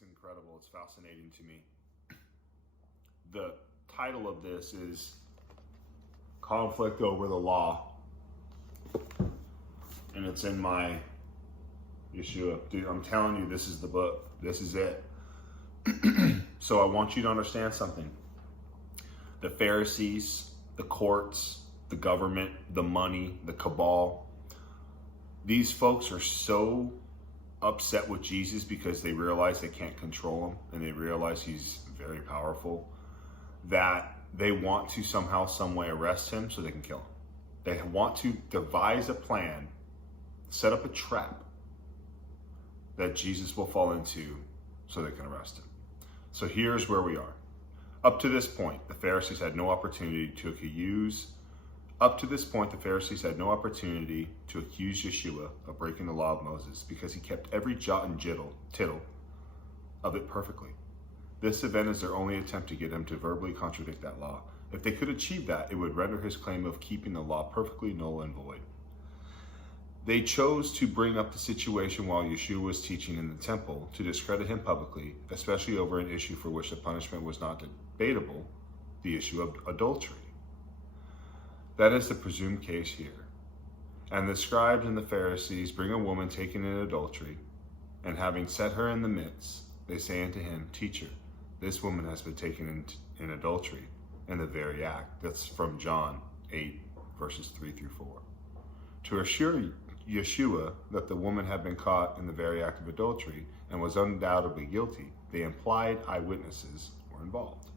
It's incredible. It's fascinating to me. The title of this is Conflict Over the Law. And it's in my Yeshua. Dude, I'm telling you, this is the book. This is it. So I want you to understand something. The Pharisees, the courts, the government, the money, the cabal, these folks are so upset with Jesus because they realize they can't control him and they realize he's very powerful, that they want to somehow, some way arrest him so they can kill him. They want to devise a plan, set up a trap that Jesus will fall into so they can arrest him. So here's where we are. Up to this point, the Pharisees had no opportunity to accuse Yeshua of breaking the law of Moses because he kept every jot and tittle of it perfectly. This event is their only attempt to get him to verbally contradict that law. If they could achieve that, it would render his claim of keeping the law perfectly null and void. They chose to bring up the situation while Yeshua was teaching in the temple to discredit him publicly, especially over an issue for which the punishment was not debatable, the issue of adultery. That is the presumed case here. And the scribes and the Pharisees bring a woman taken in adultery, and having set her in the midst, they say unto him, Teacher, this woman has been taken in adultery in the very act. That's from John 8, verses 3 through 4. To assure Yeshua that the woman had been caught in the very act of adultery and was undoubtedly guilty, the implied eyewitnesses were involved.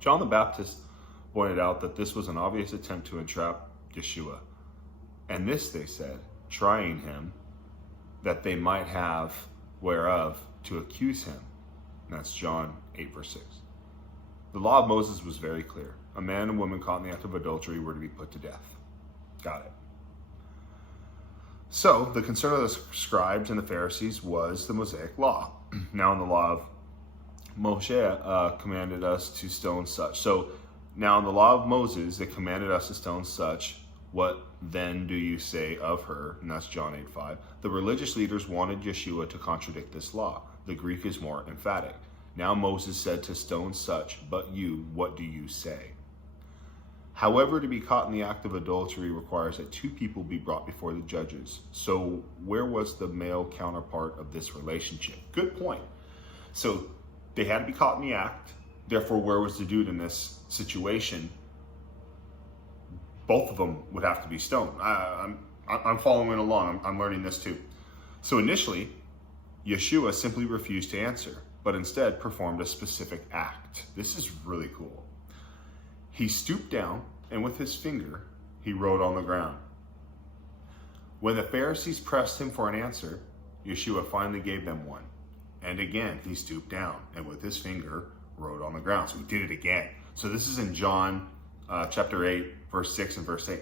John the Baptist pointed out that this was an obvious attempt to entrap Yeshua, and this, they said, trying him, that they might have whereof to accuse him. And that's John 8, verse 6. The law of Moses was very clear. A man and woman caught in the act of adultery were to be put to death. Got it. So, the concern of the scribes and the Pharisees was the Mosaic law. Now, in the law of Moshe commanded us to stone such. So, now in the law of Moses, they commanded us to stone such. What then do you say of her? And that's John 8:5. The religious leaders wanted Yeshua to contradict this law. The Greek is more emphatic. Now Moses said to stone such, but you, what do you say? However, to be caught in the act of adultery requires that two people be brought before the judges. So where was the male counterpart of this relationship? Good point. So they had to be caught in the act. Therefore, where was the dude in this situation? Both of them would have to be stoned. I'm following along. I'm learning this too. So initially, Yeshua simply refused to answer, but instead performed a specific act. This is really cool. He stooped down, and with his finger, he wrote on the ground. When the Pharisees pressed him for an answer, Yeshua finally gave them one. And again, he stooped down, and with his finger, wrote on the ground. So he did it again. So this is in John chapter 8, verse 6 and verse 8.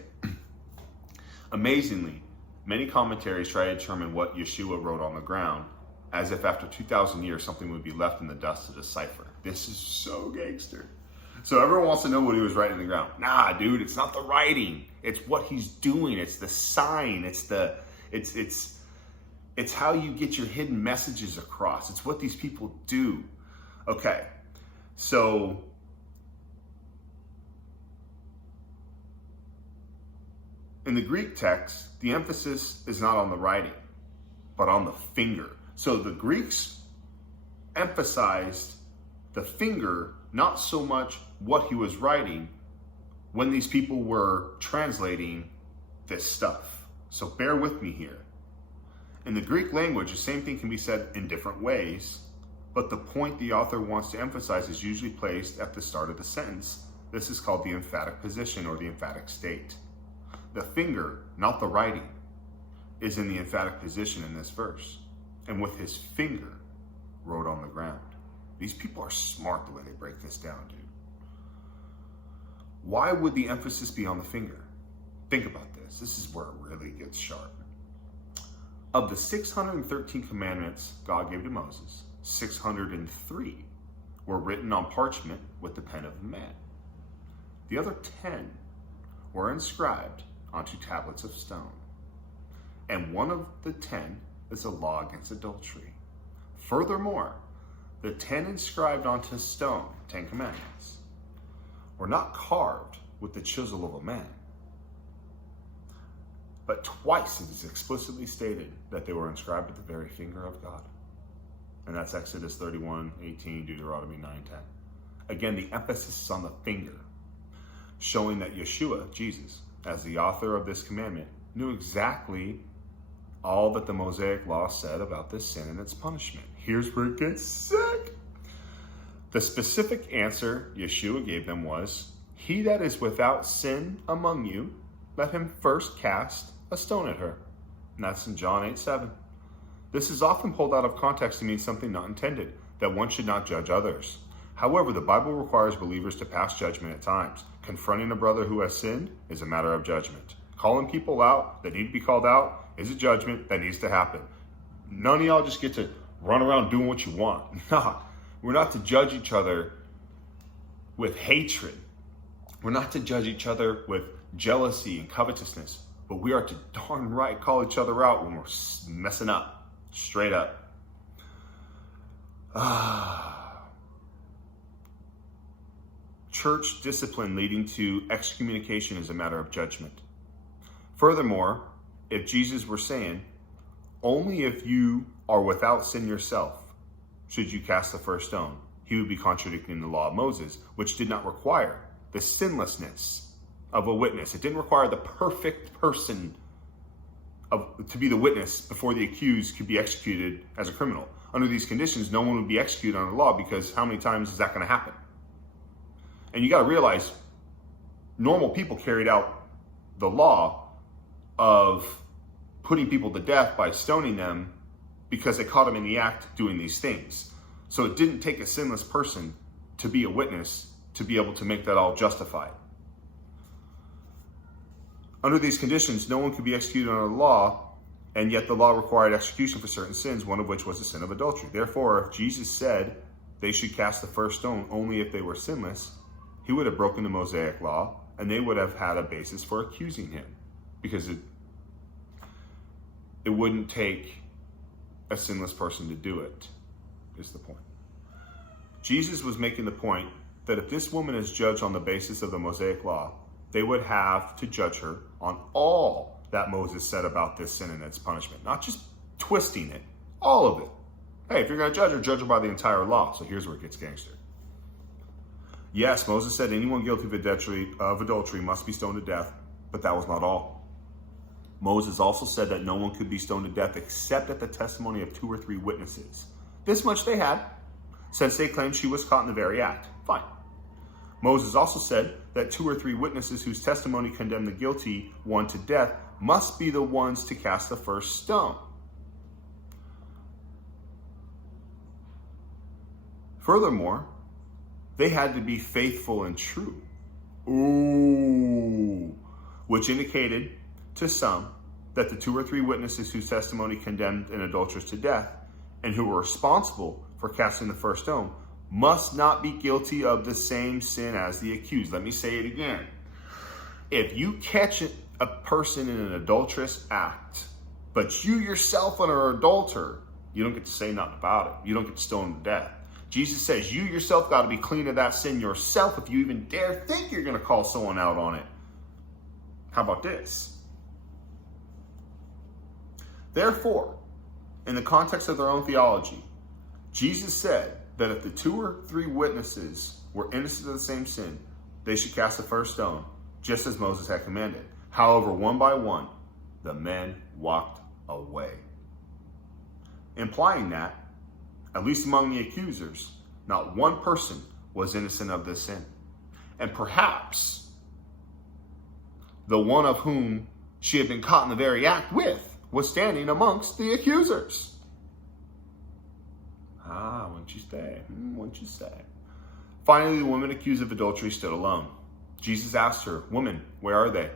Amazingly, many commentaries try to determine what Yeshua wrote on the ground, as if after 2,000 years, something would be left in the dust to decipher. This is so gangster. So everyone wants to know what he was writing on the ground. Nah, dude, it's not the writing. It's what he's doing. It's the sign. It's how you get your hidden messages across. It's what these people do. Okay, so in the Greek text, the emphasis is not on the writing, but on the finger. So the Greeks emphasized the finger, not so much what he was writing when these people were translating this stuff. So bear with me here. In the Greek language, the same thing can be said in different ways, but the point the author wants to emphasize is usually placed at the start of the sentence. This is called the emphatic position or the emphatic state. The finger, not the writing, is in the emphatic position in this verse. And with his finger, wrote on the ground. These people are smart the way they break this down, dude. Why would the emphasis be on the finger? Think about this. This is where it really gets sharp. Of the 613 commandments God gave to Moses, 603 were written on parchment with the pen of man. The other 10 were inscribed onto tablets of stone. And one of the 10 is a law against adultery. Furthermore, the 10 inscribed onto stone, 10 commandments, were not carved with the chisel of a man. But twice it is explicitly stated that they were inscribed with the very finger of God. And that's Exodus 31:18, Deuteronomy 9:10. Again, the emphasis is on the finger, showing that Yeshua, Jesus, as the author of this commandment, knew exactly all that the Mosaic law said about this sin and its punishment. Here's where it gets sick. The specific answer Yeshua gave them was, "He that is without sin among you, let him first cast a stone at her." And that's in John 8:7. This is often pulled out of context to mean something not intended, that one should not judge others. However, the Bible requires believers to pass judgment at times. Confronting a brother who has sinned is a matter of judgment. Calling people out that need to be called out is a judgment that needs to happen. None of y'all just get to run around doing what you want. Nah, we're not to judge each other with hatred. We're not to judge each other with jealousy and covetousness, but we are to darn right call each other out when we're messing up, straight up. Church discipline leading to excommunication is a matter of judgment. Furthermore, if Jesus were saying, only if you are without sin yourself should you cast the first stone, he would be contradicting the law of Moses, which did not require the sinlessness of a witness. It didn't require the perfect person to be the witness before the accused could be executed as a criminal. Under these conditions, no one would be executed under the law, because how many times is that going to happen? And you got to realize, normal people carried out the law of putting people to death by stoning them because they caught them in the act doing these things. So it didn't take a sinless person to be a witness to be able to make that all justified. Under these conditions, no one could be executed under the law, and yet the law required execution for certain sins, one of which was the sin of adultery. Therefore, if Jesus said they should cast the first stone only if they were sinless, he would have broken the Mosaic law, and they would have had a basis for accusing him, because it wouldn't take a sinless person to do it, is the point. Jesus was making the point that if this woman is judged on the basis of the Mosaic law, they would have to judge her on all that Moses said about this sin and its punishment, not just twisting it, all of it. Hey, if you're going to judge her by the entire law. So here's where it gets gangster. Yes, Moses said anyone guilty of adultery must be stoned to death, but that was not all. Moses also said that no one could be stoned to death except at the testimony of 2 or 3 witnesses. This much they had, since they claimed she was caught in the very act. Fine. Moses also said that 2 or 3 witnesses whose testimony condemned the guilty one to death must be the ones to cast the first stone. Furthermore, they had to be faithful and true. Which indicated to some that the 2 or 3 witnesses whose testimony condemned an adulteress to death and who were responsible for casting the first stone must not be guilty of the same sin as the accused. Let me say it again. If you catch a person in an adulterous act, but you yourself are an adulterer, you don't get to say nothing about it. You don't get to stone them to death. Jesus says you yourself got to be clean of that sin yourself if you even dare think you're going to call someone out on it. How about this? Therefore, in the context of their own theology, Jesus said that if the 2 or 3 witnesses were innocent of the same sin, they should cast the first stone, just as Moses had commanded. However, one by one, the men walked away, implying that, at least among the accusers, not one person was innocent of this sin. And perhaps the one of whom she had been caught in the very act with was standing amongst the accusers. Wouldn't you stay? Wouldn't you stay? Finally, the woman accused of adultery stood alone. Jesus asked her, "Woman, where are they?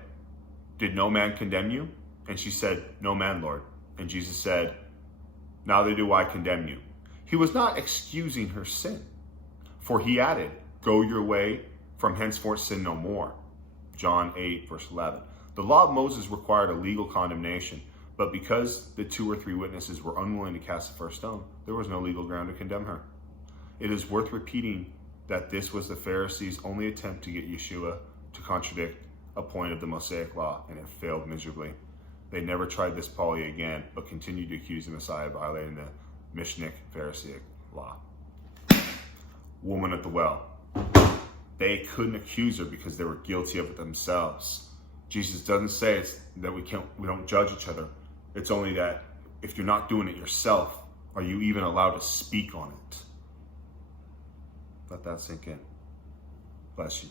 Did no man condemn you?" And she said, "No man, Lord." And Jesus said, "Neither do I condemn you." He was not excusing her sin, for he added, "Go your way, from henceforth sin no more." John 8, verse 11. The law of Moses required a legal condemnation, But because the 2 or 3 witnesses were unwilling to cast the first stone, there was no legal ground to condemn her. It is worth repeating that this was the Pharisees' only attempt to get Yeshua to contradict a point of the Mosaic law, and it failed miserably. They never tried this Pauly again, but continued to accuse the Messiah of violating the Mishnaic Pharisaic law. Woman at the well. They couldn't accuse her because they were guilty of it themselves. Jesus doesn't say it's that we don't judge each other. It's only that if you're not doing it yourself, are you even allowed to speak on it? Let that sink in. Bless you.